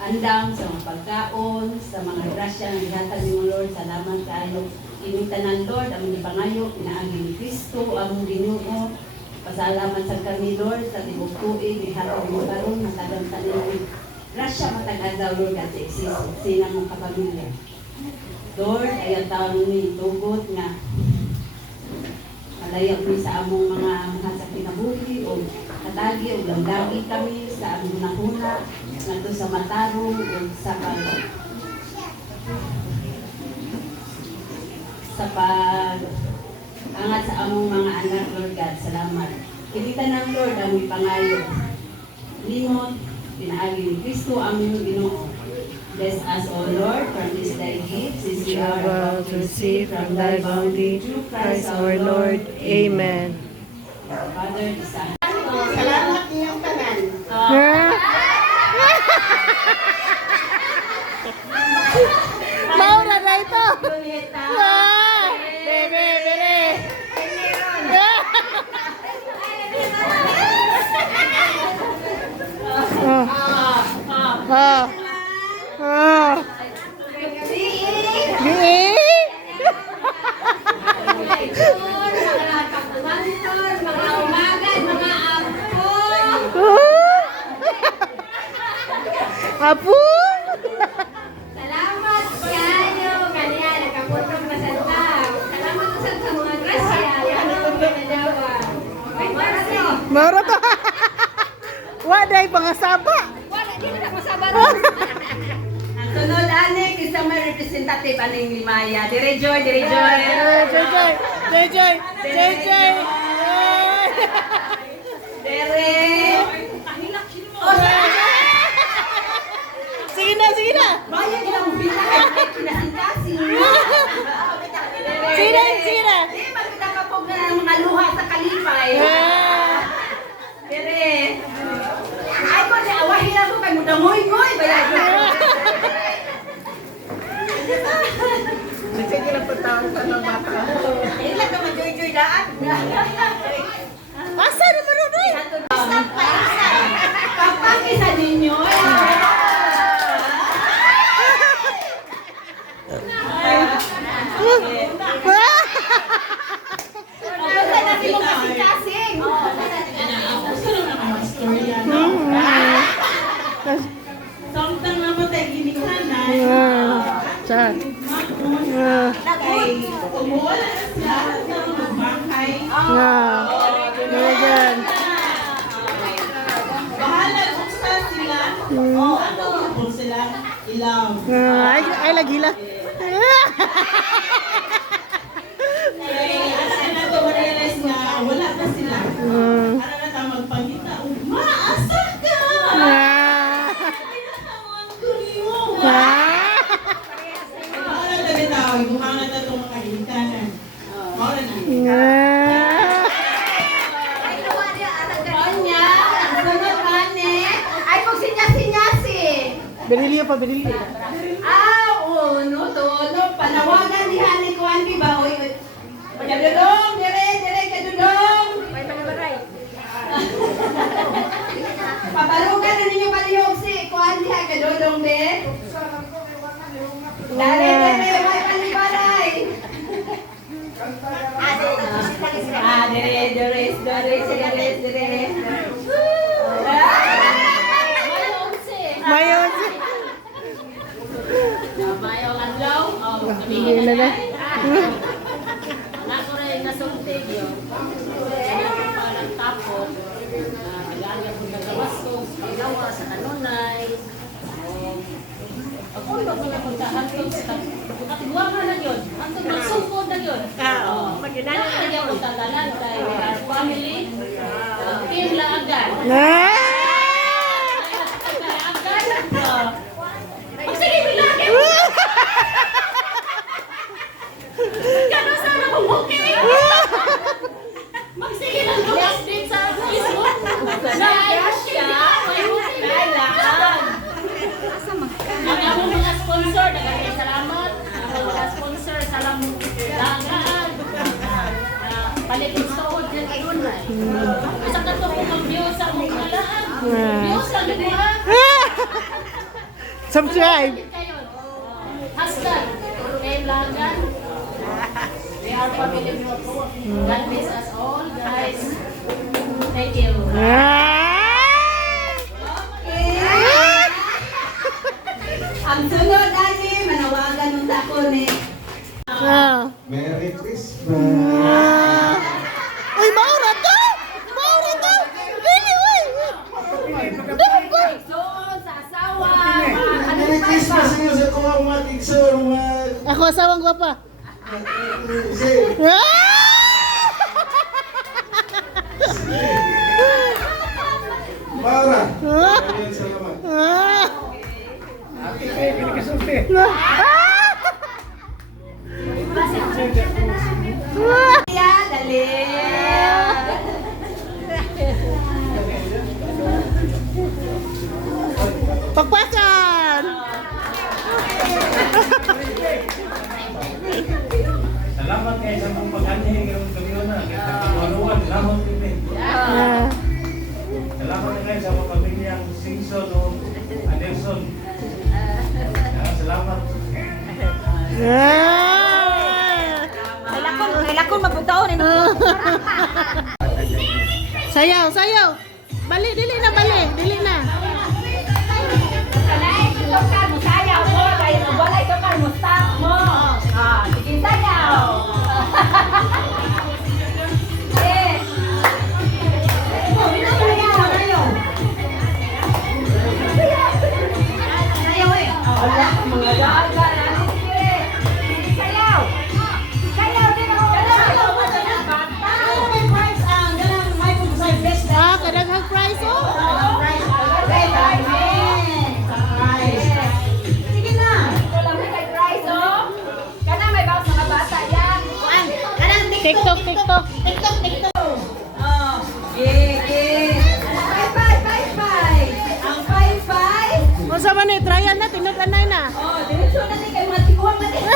andam sa mga pagkaon, sa mga grasya nga gihatag nimo Lord. Salamat kaayo. Ining tanan Lord, among gipangayo pinaagi ni Kristo, among Ginoo. Pasalamat sa kami Lord sa tibok tuig gihatag mo karon matagang tanan. Grasya matag adlaw Lord at exist sinang mong kapamilya. Lord, ayaw taon ni tugot nga malayo mi sa among mga sa kinabuhi o katagi o langdagi kami sa among nahuna ngadto sa matarong o sa angat sa among mga anak Lord God. Salamat. Kita ng Lord ang ipangayo. Limot, pinaagi ni Kristo aming Ginoo. Bless us, O Lord, from this thy gift, since we are about to receive from thy bounty, through Christ our Lord. Amen. Father, the Son. Salamat niyong tanan. Maura na ito. Apo. Salamat kayo. Kanya nakaputong masanta. Salamat sa mga grasya. Yan ang pinadawa. Maura to. Waday pangasaba. Wala, di na masaba. Sunod ani kisa may representative aning Limaya. Dire Joy, dire Joy. Joy. Dire. Sige na. Bayan nila mo bilang kinasintasin. Sige na. Di magkita ka po ng mga luha sa kalipay. Dire. Ay ko si awahin ako kay mudamoy-moy bayan. Sige na po taon sa mga bata. Ila ka majoy-joy daan. Asa na marunoy? Papakisa ninyo. Samtang namatay ginikhan na. Saan? Kay umuwala na sila ng magbahay. Ganyan. Bahala kung saan sila. Ano po sila ilaw. Ay lagila. Kaya na to realize nga wala na sila. Ano na ta magpangita. Maasa ka! Kailangan ko niyo. Maura na bitawag. Bumangat na itong mga hintanan. Maura na. Ay, kung sinyasi-nyasi. Berilio pa. No, panawagan ni Hani ko, Ani ba? Oy, Kadudong, dire, kadudong. May panabaray. Pabalugan na ninyo palihog si Kuan diha, kadudong, de. Dire, may panibaray. Dire. Mayon. Mayong adlaw. Hindi na. Nako rin nasultig yun. Parang tapo. Nag-aagal ko ng kawasto. Ilawa sa kanunay. Ako ba kung napuntahan ko sa katiguan na yun. Antong magsugod na yun. Magkinala na yun. Magtatalan tayo. Our family. Team Laagan. Sige, bilangin! Gano'n sana kung okay? Magsige ng lugas din sa Facebook. Dahil siya, may kailangan. Ang among mga sponsor, nagagay salamat. Ang mga sponsor, salamat. Lagaan. Palit yung sood yan kanunay. Isa ka to kung mag-view sa mga lahat. Views lang, gano'n. Subscribe. Hashtag, kay Vlogan. We are family of God bless us all, guys. Thank you. Ang sunod, ani, manawagan ng tako ni. Merry Christmas! Uy, maura to! Maura to! Dili, uy! Doon sa asawa. Merry Christmas sa inyo sa kuha mga tigsor, mga... Ako asawang gwapa. Para! Maraming salamat. Ya, dali. Pagpakan! Salamat kayo sa mga pag-anhing ng kamiyon na. Sa kawaluan, salamat din. Salamat kayo sa mga pamilyang Singson o Anderson. Salamat. Kailangan mabutaon. Sayaw, sayaw! Bali, dili na, bali! Dili na! Sayaw mo, walay ka ka, mustap mo. Sige, sayaw. Kadaghang prize, oh! Sige na. TikTok, TikTok! Oh, Bye. Ang bye. Masa man eh, trial na, tinutanay na. Oh, diretso na din kayo mga tiguan na din.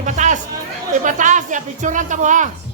ipataas. Ipataas, ya, picturean ka mo ha.